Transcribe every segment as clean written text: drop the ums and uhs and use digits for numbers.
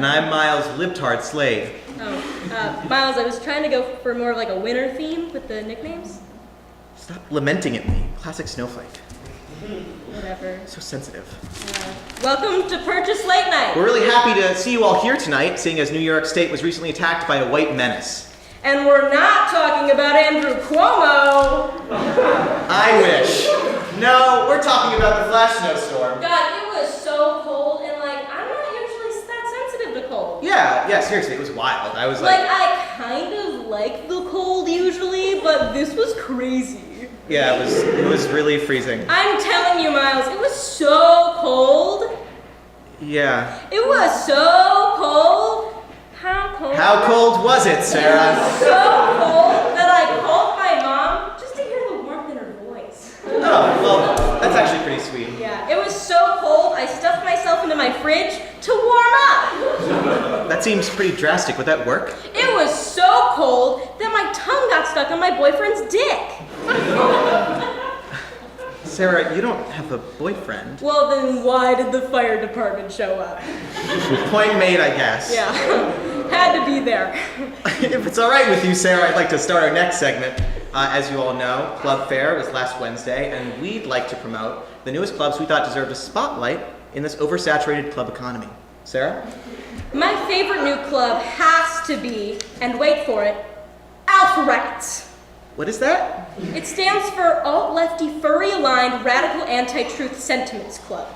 And I'm Miles Libtard Slade. Miles, I was trying to go for more of like a winter theme with the nicknames. Stop lamenting at me. Classic snowflake. Whatever. So sensitive. Welcome to Purchase Late Night. We're really happy to see you all here tonight, seeing as New York State was recently attacked by a white menace. And we're not talking about Andrew Cuomo. I wish. No, we're talking about the flash snowstorm. God, it was so cold, and like, I'm not usually that sensitive to cold. Yeah, seriously, it was wild. I was like... I kind of like the cold usually, but this was crazy. Yeah, it was really freezing. I'm telling you, Miles, it was so cold. Yeah. It was so cold. How cold was it, Sarah? It was so cold that I called my mom just to hear the warmth in her voice. Oh, well, that's actually pretty sweet. Yeah, it was so cold, I stuffed myself into my fridge to warm up. That seems pretty drastic. Would that work? It was so cold that my tongue got stuck on my boyfriend's dick. Sarah, you don't have a boyfriend. Well, then why did the fire department show up? Point made, I guess. Yeah, had to be there. If it's all right with you, Sarah, I'd like to start our next segment. As you all know, Club Fair was last Wednesday, and we'd like to promote the newest clubs we thought deserved a spotlight in this oversaturated club economy. Sarah? My favorite new club has to be, and wait for it, Alt-Right. What is that? It stands for Alt-Lefty Furry-Aligned Radical Anti-Truth Sentiments Club.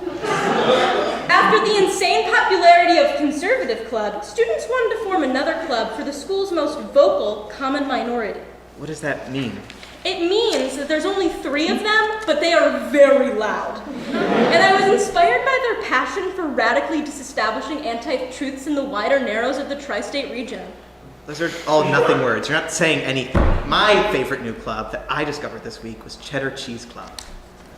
After the insane popularity of Conservative Club, students wanted to form another club for the school's most vocal common minority. What does that mean? It means that there's only 3 of them, but they are very loud. And I was inspired by their passion for radically disestablishing anti-truths in the wider narrows of the tri-state region. Those are all nothing words. You're not saying anything. My favorite new club that I discovered this week was Cheddar Cheese Club.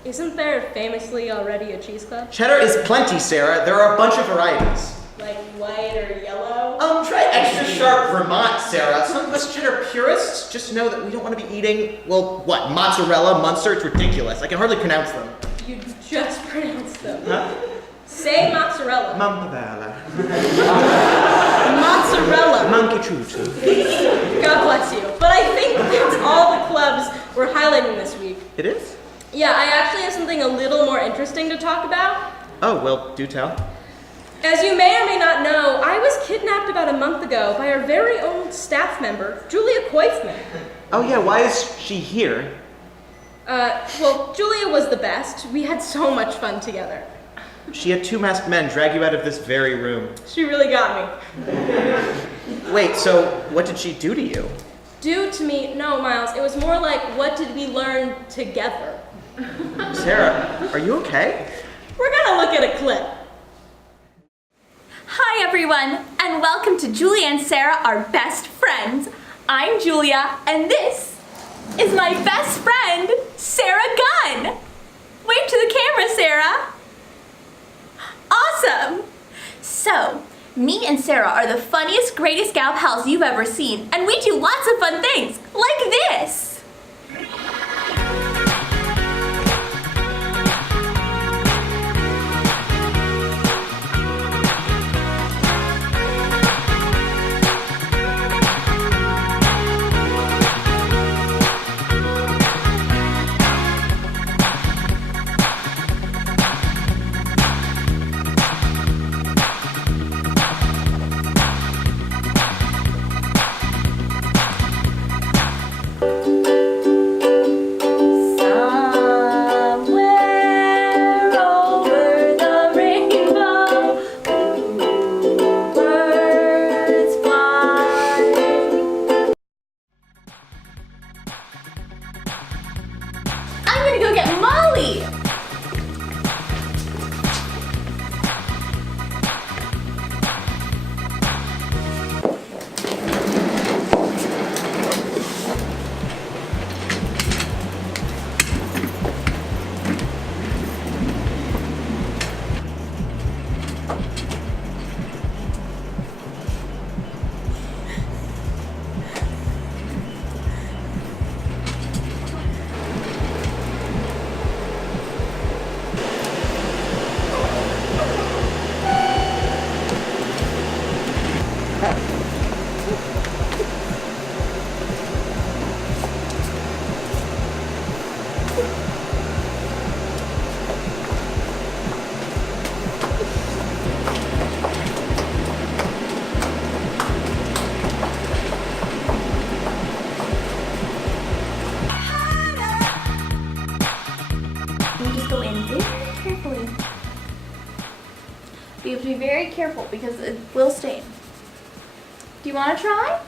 Isn't there famously already a cheese club? Cheddar is plenty, Sarah. There are a bunch of varieties. Like white or yellow? Try extra sharp Vermont, Sarah. Some of us cheddar purists just know that we don't want to be eating, well, what, mozzarella, Munster? It's ridiculous. I can hardly pronounce them. You just pronounced them. Huh? Say mozzarella. Mozzarella. Mozzarella. Monkey choo-choo. God bless you. But I think that's all the clubs we're highlighting this week. It is? Yeah, I actually have something a little more interesting to talk about. Oh, well, do tell. As you may or may not know, I was kidnapped about a month ago by our very own staff member, Julia Koifman. Oh yeah, why is she here? Well, Julia was the best. We had so much fun together. She had 2 masked men drag you out of this very room. She really got me. Wait, so what did she do to you? Do to me? No, Miles. It was more like, what did we learn together? Sarah, are you okay? We're gonna look at a clip. Hi everyone, and welcome to Julia and Sarah, our best friends. I'm Julia, and this is my best friend, Sarah Gunn. Wave to the camera, Sarah. Awesome! So, me and Sarah are the funniest, greatest gal pals you've ever seen, and we do lots of fun things, like this. You have to be very careful because it will stain. Do you want to try?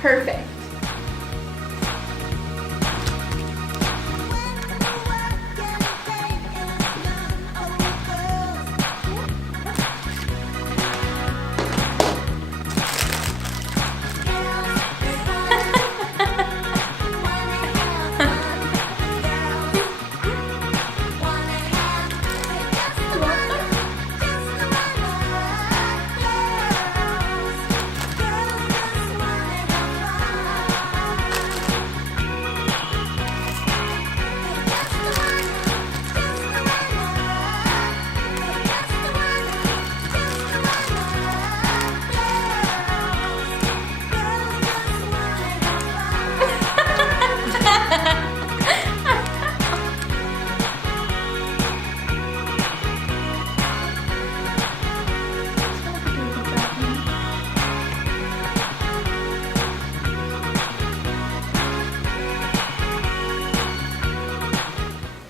Perfect.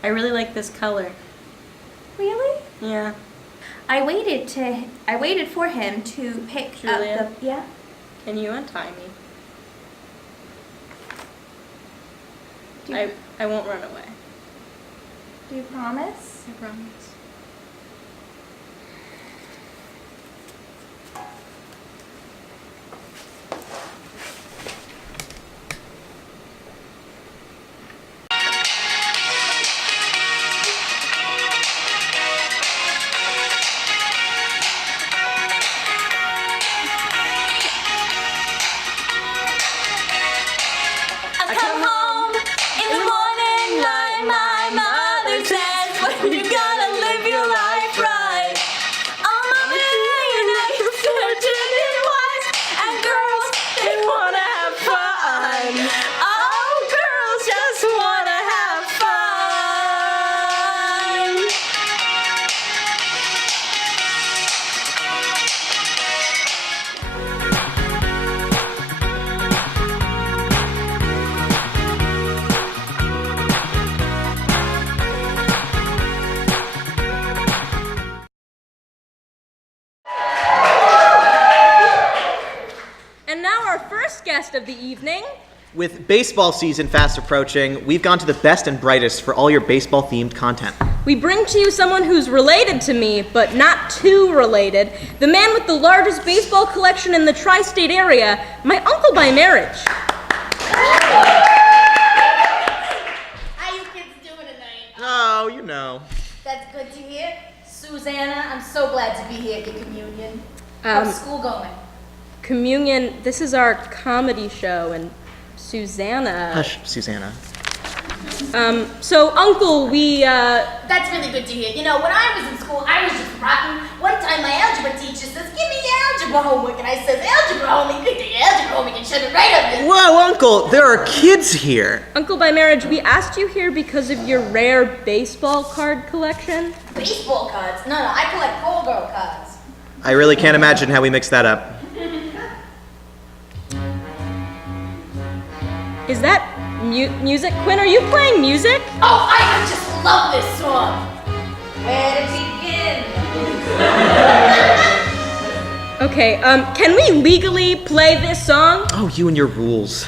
I really like this color. Really? Yeah. I waited for him to pick Julia? up the, yeah? Can you untie me? Do you, I won't run away. do you promise? I promise. I come home in the morning like my mother says, when you gotta live your life right. Oh, mama, you know you're searching it wise, and girls, they wanna have fun. Oh, girls just wanna have fun. And now our first guest of the evening. With baseball season fast approaching, we've gone to the best and brightest for all your baseball-themed content. We bring to you someone who's related to me, but not too related. The man with the largest baseball collection in the tri-state area, my uncle by marriage. How you kids doing tonight? Oh, you know. That's good to hear. Susanna, I'm so glad to be here at your communion. How's school going? Communion, this is our comedy show, and Susanna. Hush, Susanna. So Uncle, That's really good to hear. You know, when I was in school, I was just rotten. One time my algebra teacher says, give me your algebra homework. And I says, algebra homework? You can do your algebra homework and shove it right up there. Whoa, Uncle, there are kids here. Uncle by marriage, we asked you here because of your rare baseball card collection. Baseball cards? No, I collect call girl cards. I really can't imagine how we mixed that up. Is that music? Quinn, are you playing music? Oh, I just love this song. Where to begin? Okay, can we legally play this song? Oh, you and your rules.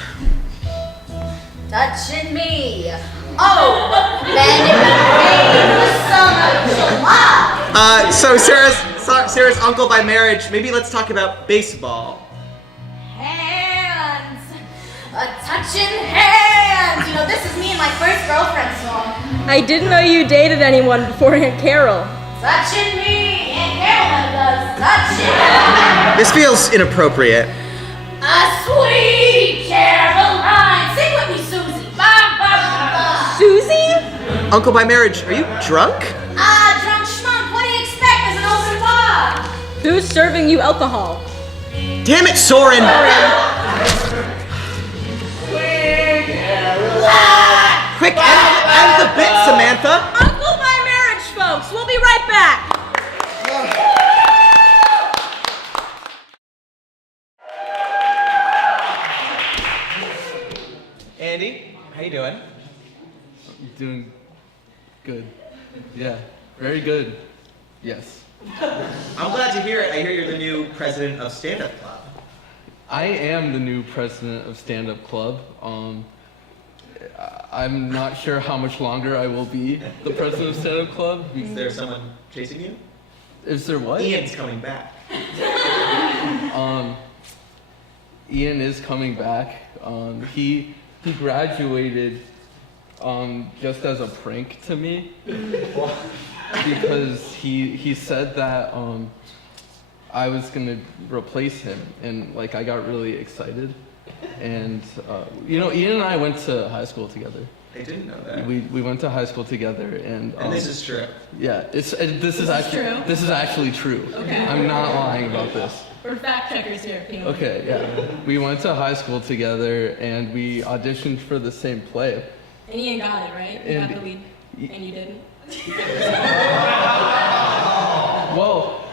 Touching me. Oh, then it became the summer of July. So Sarah's uncle by marriage, maybe let's talk about baseball. Hands, a touching hands. You know, this is me and my first girlfriend song. I didn't know you dated anyone before Aunt Carol. Touching me, and Carolyn does touching. This feels inappropriate. A sweet Caroline. Sing with me, Susie. Ba, ba, ba, ba. Susie? Uncle by marriage, are you drunk? Drunk schmuck. What do you expect? There's an open bar. Who's serving you alcohol? Damn it, Soren! Quick, end the bit, Samantha! Uncle by marriage, folks. We'll be right back. Andy, how you doing? Doing good. Yeah, very good. Yes. I'm glad to hear it. I hear you're the new president of Stand Up Club. I am the new president of Stand Up Club. I'm not sure how much longer I will be the president of Stand Up Club. Is there someone chasing you? Is there what? Ian's coming back. Ian is coming back. He graduated just as a prank to me because he said that I was gonna replace him, and like I got really excited. And Ian and I went to high school together. I didn't know that. We went to high school together, and this is true. Yeah, this is actually true. Okay. I'm not lying about this. We're fact checkers here, PLN. Okay, yeah. We went to high school together, and we auditioned for the same play. And Ian got it, right? You got the lead, and you didn't? Well,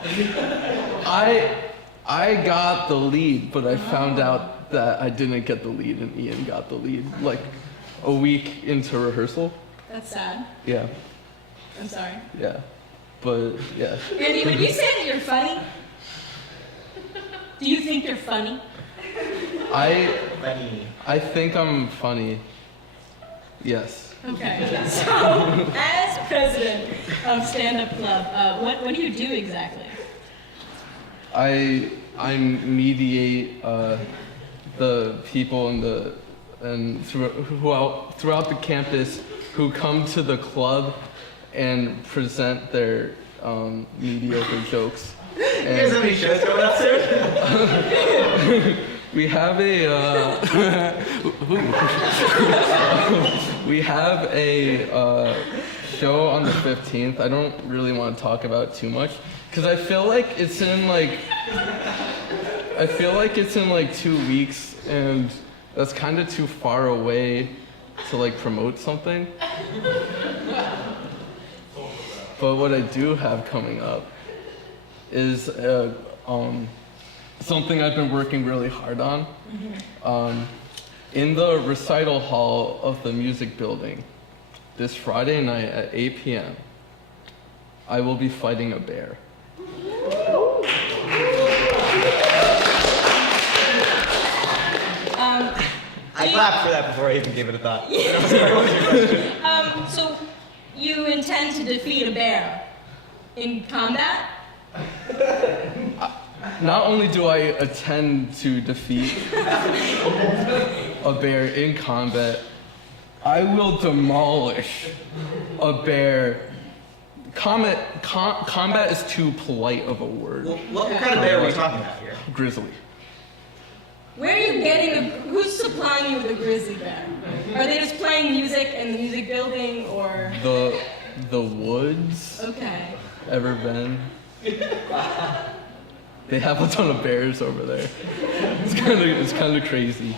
I got the lead, but I found out that I didn't get the lead, and Ian got the lead, like a week into rehearsal. That's sad. Yeah, I'm sorry. yeah. But, yeah. Andy, when you say that you're funny, do you think you're funny? Funny. I think I'm funny. Yes. Okay. So, as president of Stand Up Club, what do you do exactly? I mediate the people throughout the campus who come to the club and present their mediocre jokes. You guys have any shows coming up soon? We have a show on the 15th. I don't really want to talk about it too much because I feel like it's in like 2 weeks, and that's kind of too far away to like promote something. But what I do have coming up is something I've been working really hard on. In the recital hall of the music building, this Friday night at 8 p.m., I will be fighting a bear. I clapped for that before I even gave it a thought. So, you intend to defeat a bear in combat? Not only do I intend to defeat a bear in combat, I will demolish a bear. Combat is too polite of a word. Well, what kind of bear are we talking about here? Grizzly. Where are you getting who's supplying you with a grizzly bear? Are they just playing music in the music building, or? The woods. Okay. Ever been? They have a ton of bears over there. It's kind of crazy.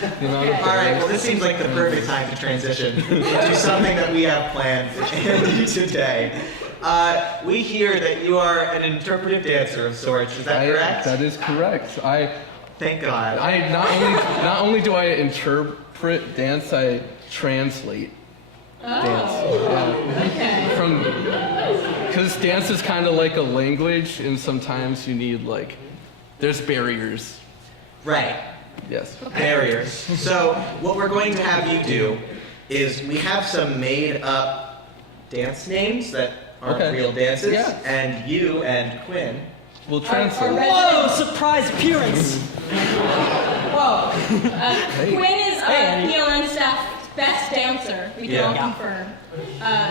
The amount of All right, well, bears. this seems like the perfect time to transition into something that we have planned for Andy today. We hear that you are an interpretive dancer of sorts. Is that correct? That is correct. Thank God. Not only do I interpret dance, I translate dance. Yeah. Okay. Because dance is kind of like a language, and sometimes you need there's barriers. Right. Yes. Barriers. So what we're going to have you do is we have some made-up dance names that aren't real dances, and you and Quinn will translate. Whoa! Surprise appearance! Whoa. Quinn is PLN staff's best dancer. We can all confirm.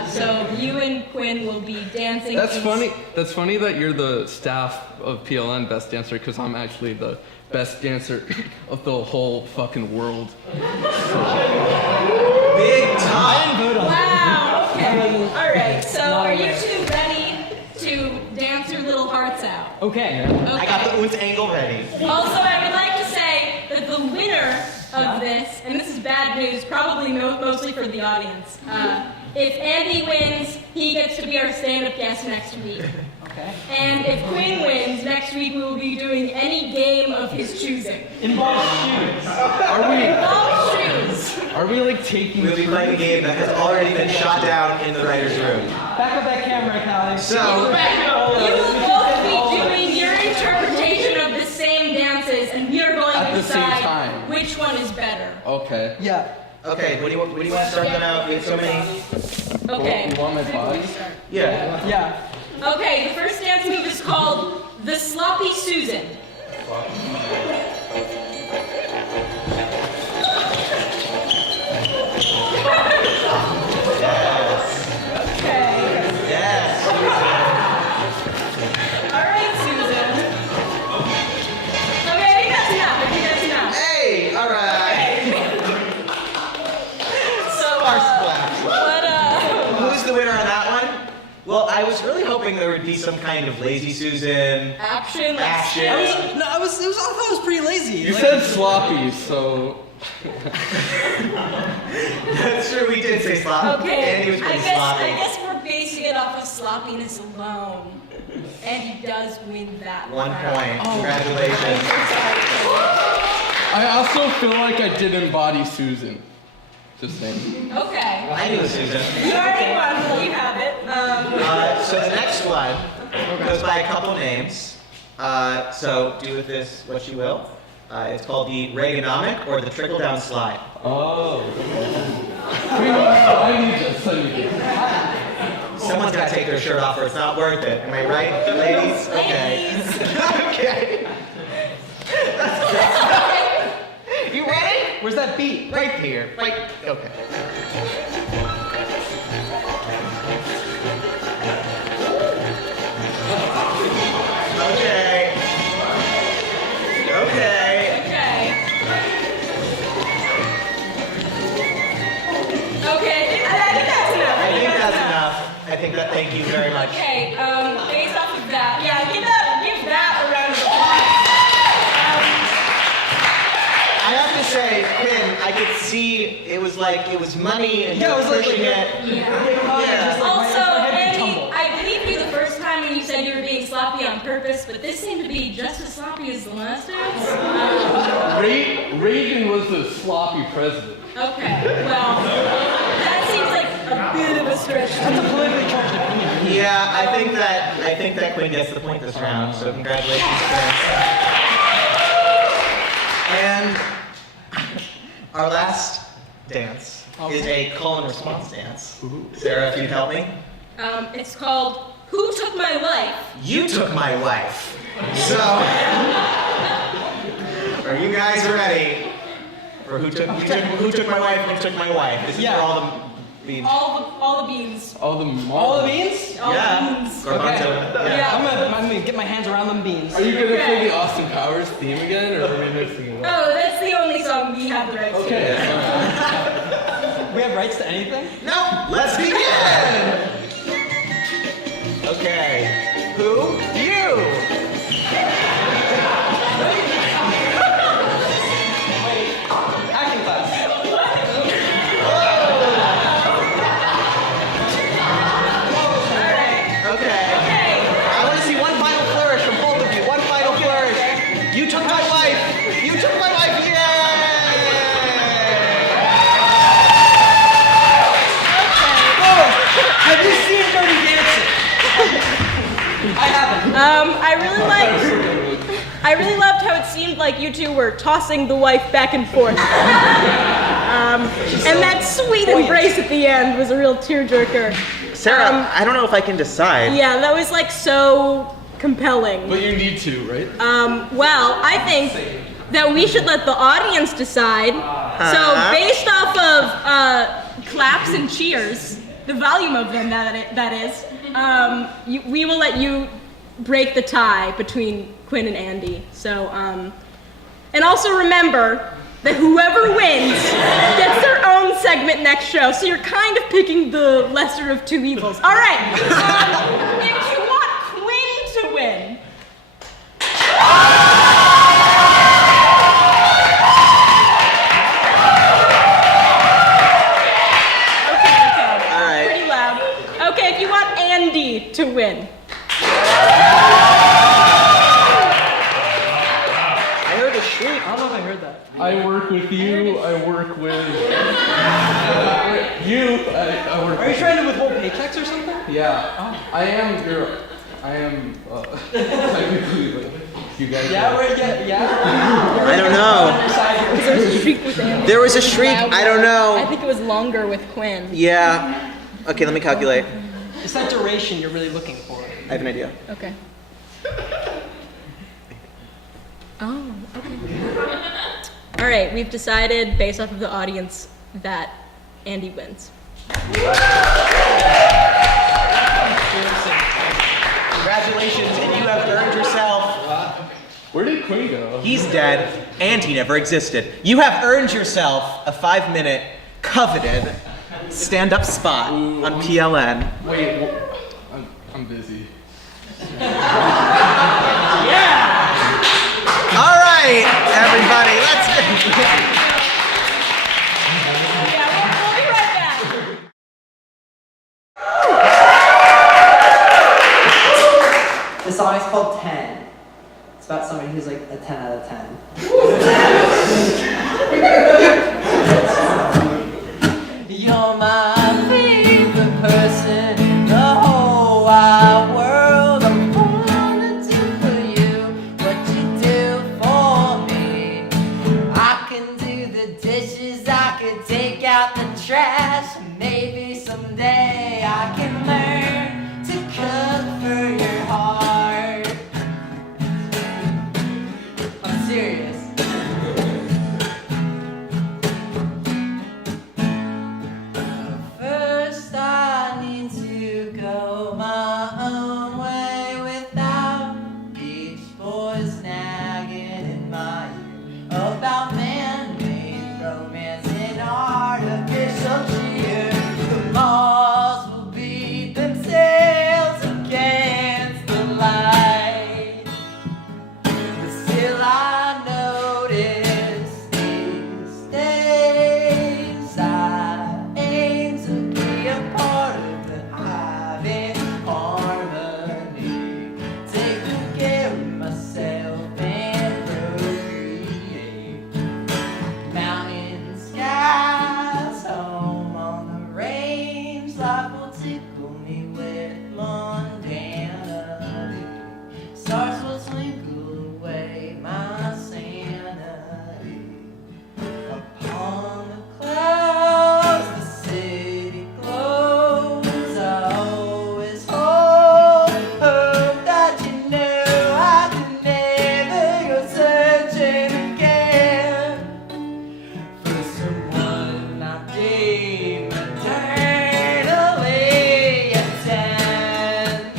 So you and Quinn will be dancing. That's funny. That's funny that you're the staff of PLN best dancer, because I'm actually the best dancer of the whole fucking world. Big time. Wow. Okay. All right. So are you two ready to dance your little hearts out? Okay. I got the Oons angle ready. Also, I would like to say that the winner of this, and this is bad news, probably mostly for the audience. If Andy wins, he gets to be our stand-up guest next week. Okay. And if Quinn wins, next week we will be doing any game of his choosing. Involves shoes. Are we? Involves shoes. Are we like taking? We'll be playing a game that has already been shot down in the writer's room. Back up that camera, Callie. So, You will both be doing your interpretation of the same dances, and we are going At to the same decide time. which one is better. Okay. Yeah. okay, what do you want to start them out? We have so many. Okay. You want my body? Yeah. Yeah. Okay, the first dance move is called the Sloppy Susan. Okay. Yes. All right, Susan. Okay, I think that's enough. Hey, all right. So, Our splash. what, Who's the winner on that one? Well, I was really hoping there would be some kind of lazy Susan. action. Action. I thought it was pretty lazy. You said sloppy, so. That's true, we did say sloppy. Okay, Andy was I pretty guess sloppy. we're basing it off of sloppiness alone. And he does win that 1 round. point. Congratulations. I also feel like I did embody Susan. Just saying. Okay. I knew Susan. You already won, so you have it. So the next one goes by a couple names. So do with this what you will. It's called the Reaganomic or the Trickle Down Slide. Oh. I need this. I need this. Someone's got to take their shirt off or it's not worth it. Am I right, ladies? Okay. Okay. You ready? Where's that beat? Right here. Right. Okay. Okay. Okay. Okay, I think that's enough. I think that's enough. I think that. Thank you very much. Okay, based off of that, yeah, give that a round of applause. I have to say, Quinn, I could see it was money and you Yeah, it were was like- pushing it. Yeah. Also, my head could Andy, tumble. I believed you the first time when you said you were being sloppy on purpose, but this seemed to be just as sloppy as the last dance. Reagan was the sloppy president. Okay, well, that seems like a bit of a stretch. That's a politically charged opinion. Yeah, I think that Quinn gets the point this round. So congratulations, Quinn. And our last dance is a call and response dance. Sarah, if you'd help me. It's called Who Took My Wife? You took my wife. So, are you guys ready for who took my wife? Who took my wife? This is Yeah. for all the beans. All the beans. All the All the beans? All Yeah. the beans. Garbanzo. Okay. Yeah. I'm gonna get my hands around them beans. Are you gonna Okay. play the Austin Powers theme again, or are we mixing it up? Oh, that's the only song we have the rights to. Okay. We have rights to anything? No, let's begin. Okay. Who? You. Acting class. Okay. I want to see one final flourish from both of you. One final flourish. You took my wife. You took my wife. Yay! Have you seen Dirty Dancing? I haven't. I really loved how it seemed like you two were tossing the wife back and forth. And that sweet embrace at the end was a real tearjerker. Sarah, I don't know if I can decide. Yeah, that was like so compelling. But you need to, right? Well, I think that we should let the audience decide. So based off of claps and cheers, the volume of them that is, we will let you break the tie between Quinn and Andy. So, and also remember that whoever wins gets their own segment next show. So you're kind of picking the lesser of two evils. All right. If you want Quinn to win. All right. Pretty loud. Okay, if you want Andy to win. I heard a shriek. don't know if I heard that. I work with you. I work with you. I work. Are you trying to withhold paychecks or something? Yeah. I am technically, but you guys. Yeah, I don't know. There was a shriek with Andy. There was a shriek. I don't I know. think it was longer with Quinn. Yeah. Okay, let me calculate. It's that duration you're really looking for. I have an idea. Okay. Oh, okay. All right, we've decided based off of the audience that Andy wins. Congratulations, and you have earned yourself. Where did Quinn go? He's dead, and he never existed. You have earned yourself a 5-minute, coveted, stand-up spot on PLN. Wait, I'm busy. All right, everybody, let's go. Yeah, we'll be right back. The song is called 10. It's about somebody who's like a 10 out of 10. You're my favorite person in the whole wide world. I wanna do for you what you do for me. I can do the dishes, I can take out the trash. Maybe someday I can learn to cook for your heart. I'm serious. First, I need to go my own way without each voice nagging in my ear about man-made romance and artificial cheer. The malls will beat themselves against the light. But still I notice these days I aim to be a part of the hive harmony, taking care of myself and procreate. Mountain skies, home on the range, life will tickle me with mundanity. Stars will twinkle away my sanity. Upon the clouds, the city glows. I always hope that you know I can never go searching again for someone I deem eternally at 10.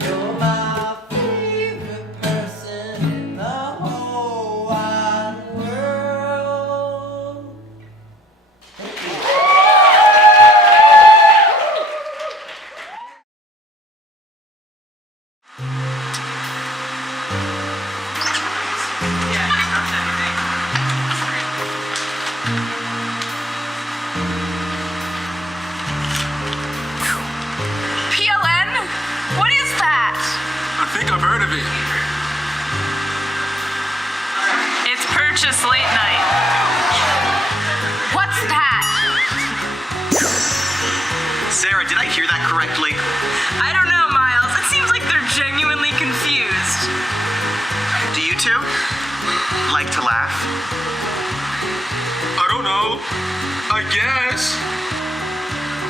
You're my favorite person in the whole wide world. PLN? What is that? I think I've heard of it. It's purchase late night. What's that? Sarah, did I hear that correctly? I don't know, Miles. It seems like they're genuinely confused. Do you two like to laugh? I don't know. I guess.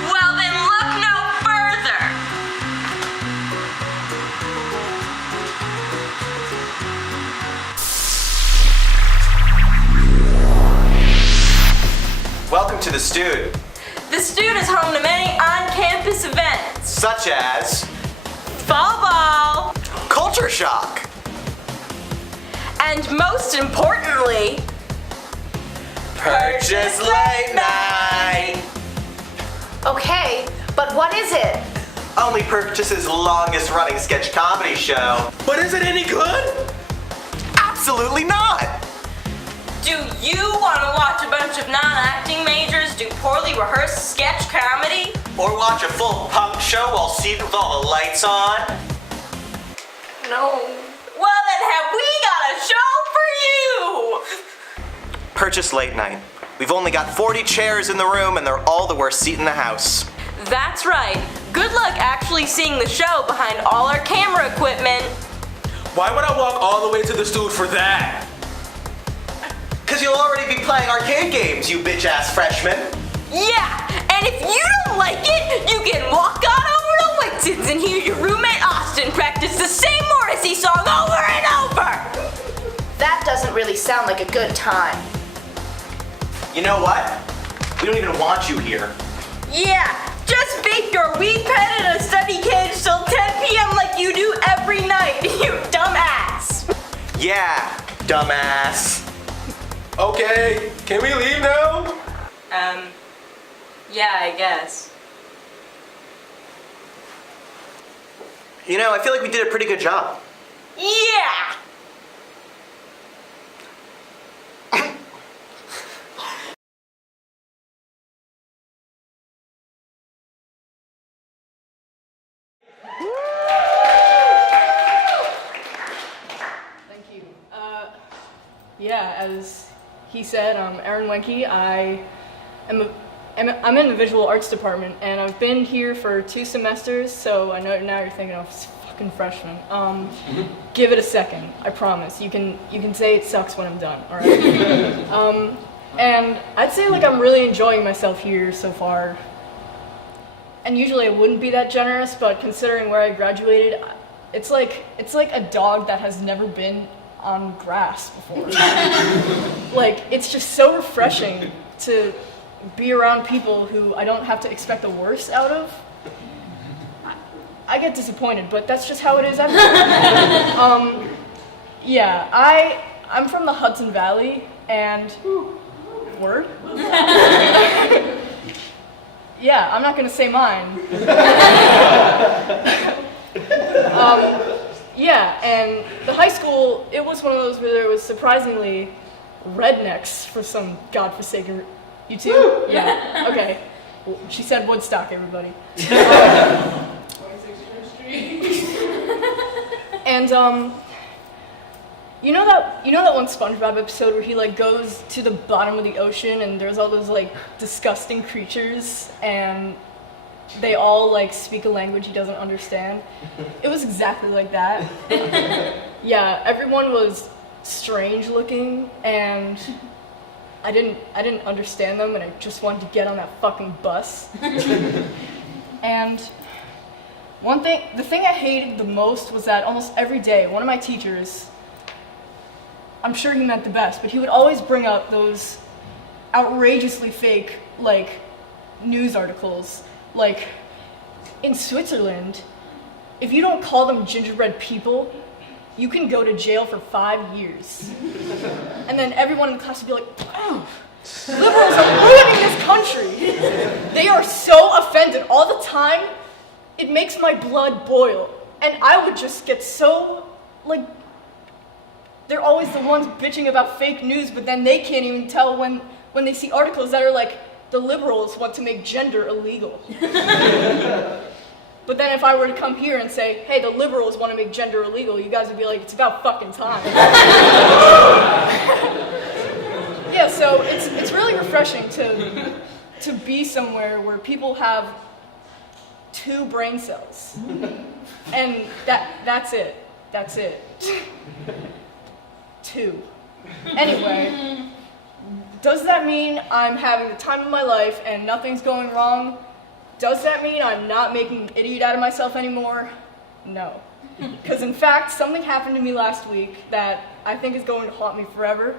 Well, then look no further. Welcome to the Stewed, The Stewed is home to many on-campus events. such as Fall ball. Culture Shock, And most importantly, Purchase Late Night. Okay, but what is it? Only Purchase's longest running sketch comedy show. But is it any good? Absolutely not. do you want to watch a bunch of non-acting majors just do poorly rehearsed sketch comedy? Or watch a full punk show while seated with all the lights on? No. Well then have we got a show for you! Purchase late night. We've only got 40 chairs in the room and they're all the worst seat in the house. That's right. Good luck actually seeing the show behind all our camera equipment. Why would I walk all the way to the studio for that? Cause you'll already be playing arcade games, you bitch-ass freshman. Yeah, and if you don't like it, you can walk on over to Wixon's and hear your roommate Austin practice the same Morrissey song over and over. That doesn't really sound like a good time. You know what? We don't even want you here. Yeah, just bake your weed pen in a study cage till 10 p.m. like you do every night, you dumbass. Yeah, dumbass. Okay, can we leave now? Yeah, I guess. You know, I feel like we did a pretty good job. Yeah! Thank you. Yeah, as he said, I'm Erin Winkie. I'm in the visual arts department, and I've been here for 2 semesters, so I know now you're thinking, oh, this fucking freshman. Give it a second, I promise. You can say it sucks when I'm done, all right? And I'd say like I'm really enjoying myself here so far. And usually I wouldn't be that generous, but considering where I graduated, it's like a dog that has never been on grass before. Like, it's just so refreshing to be around people who I don't have to expect the worst out of. I get disappointed, but that's just how it is everywhere. Yeah, I'm from the Hudson Valley, and word? Yeah, I'm not gonna say mine. Yeah, and the high school, it was one of those where there was surprisingly rednecks for some godforsaken. You too? Woo! Yeah. Okay. Well, she said Woodstock, everybody. 26th Street. And you know that one SpongeBob episode where he like goes to the bottom of the ocean and there's all those like disgusting creatures and they all like speak a language he doesn't understand? It was exactly like that. Yeah, everyone was strange looking and I didn't understand them and I just wanted to get on that fucking bus. And the thing I hated the most was that almost every day, one of my teachers, I'm sure he meant the best, but he would always bring up those outrageously fake, like, news articles. Like, in Switzerland, if you don't call them gingerbread people, you can go to jail for 5 years. And then everyone in the class would be like, oh, liberals are ruining this country. They are so offended all the time, it makes my blood boil. And I would just get so, like, they're always the ones bitching about fake news, but then they can't even tell when they see articles that are like, the liberals want to make gender illegal. But then if I were to come here and say, hey, the liberals want to make gender illegal, you guys would be like, it's about fucking time. Yeah, so it's really refreshing to be somewhere where people have 2 brain cells. And that's it. That's it. 2. Anyway, does that mean I'm having the time of my life and nothing's going wrong? Does that mean I'm not making an idiot out of myself anymore? No. Because in fact, something happened to me last week that I think is going to haunt me forever.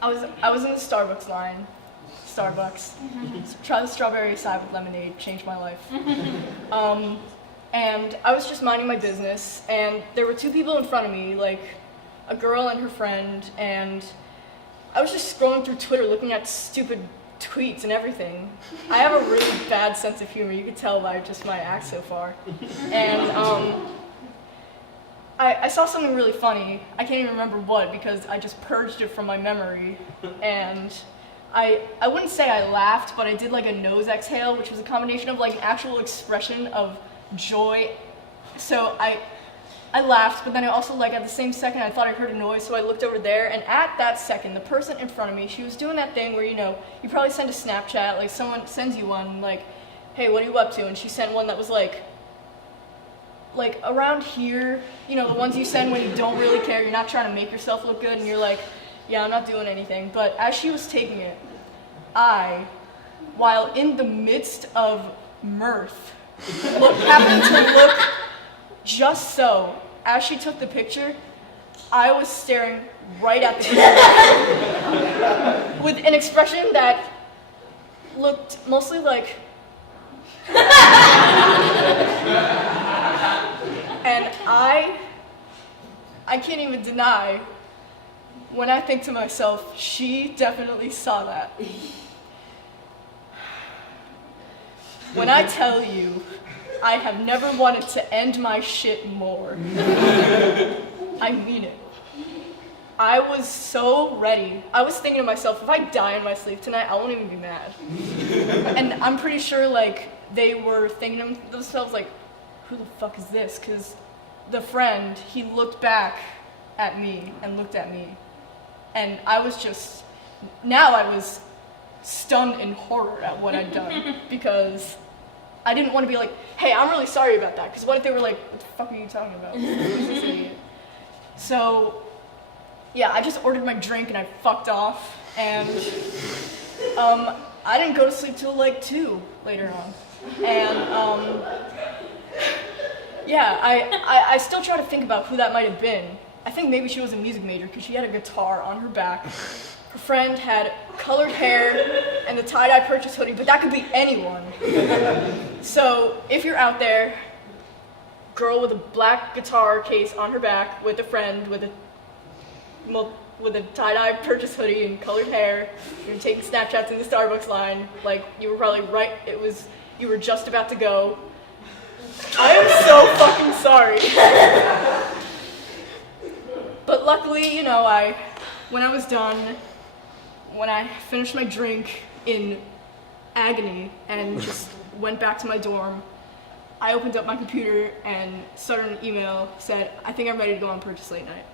I was in the Starbucks line. Starbucks. Try the strawberry acai with lemonade, changed my life. And I was just minding my business, and there were 2 people in front of me, like a girl and her friend, and I was just scrolling through Twitter looking at stupid tweets and everything. I have a really bad sense of humor, you could tell by just my act so far. And I saw something really funny. I can't even remember what because I just purged it from my memory. And I wouldn't say I laughed, but I did like a nose exhale, which was a combination of like an actual expression of joy. So I laughed, but then I also like at the same second I thought I heard a noise, so I looked over there, and at that second, the person in front of me, she was doing that thing where, you know, you probably send a Snapchat, like someone sends you one, like, hey, what are you up to? And she sent one that was like around here, you know, the ones you send when you don't really care, you're not trying to make yourself look good, and you're like, yeah, I'm not doing anything. But as she was taking it, while in the midst of mirth, happened to look just so. As she took the picture, I was staring right at the camera with an expression that looked mostly like and I can't even deny, when I think to myself, she definitely saw that. When I tell you, I have never wanted to end my shit more. I mean it. I was so ready. I was thinking to myself, if I die in my sleep tonight, I won't even be mad. And I'm pretty sure, like, they were thinking to themselves, like, who the fuck is this? Because the friend, he looked back at me and looked at me. And I was just, now I was stunned in horror at what I'd done. Because I didn't want to be like, hey, I'm really sorry about that. Because what if they were like, what the fuck are you talking about? Who's this idiot? So, yeah, I just ordered my drink and I fucked off. And I didn't go to sleep till like 2 later on. And yeah, I still try to think about who that might have been. I think maybe she was a music major because she had a guitar on her back. Her friend had colored hair and the tie-dye purchase hoodie, but that could be anyone. So if you're out there, girl with a black guitar case on her back with a friend with a tie-dye purchase hoodie and colored hair, you're taking Snapchats in the Starbucks line, like you were probably right, you were just about to go. I am so fucking sorry. But luckily, you know, when I was done, when I finished my drink in agony and just went back to my dorm, I opened up my computer and started an email, said, I think I'm ready to go on Purchase Late Night.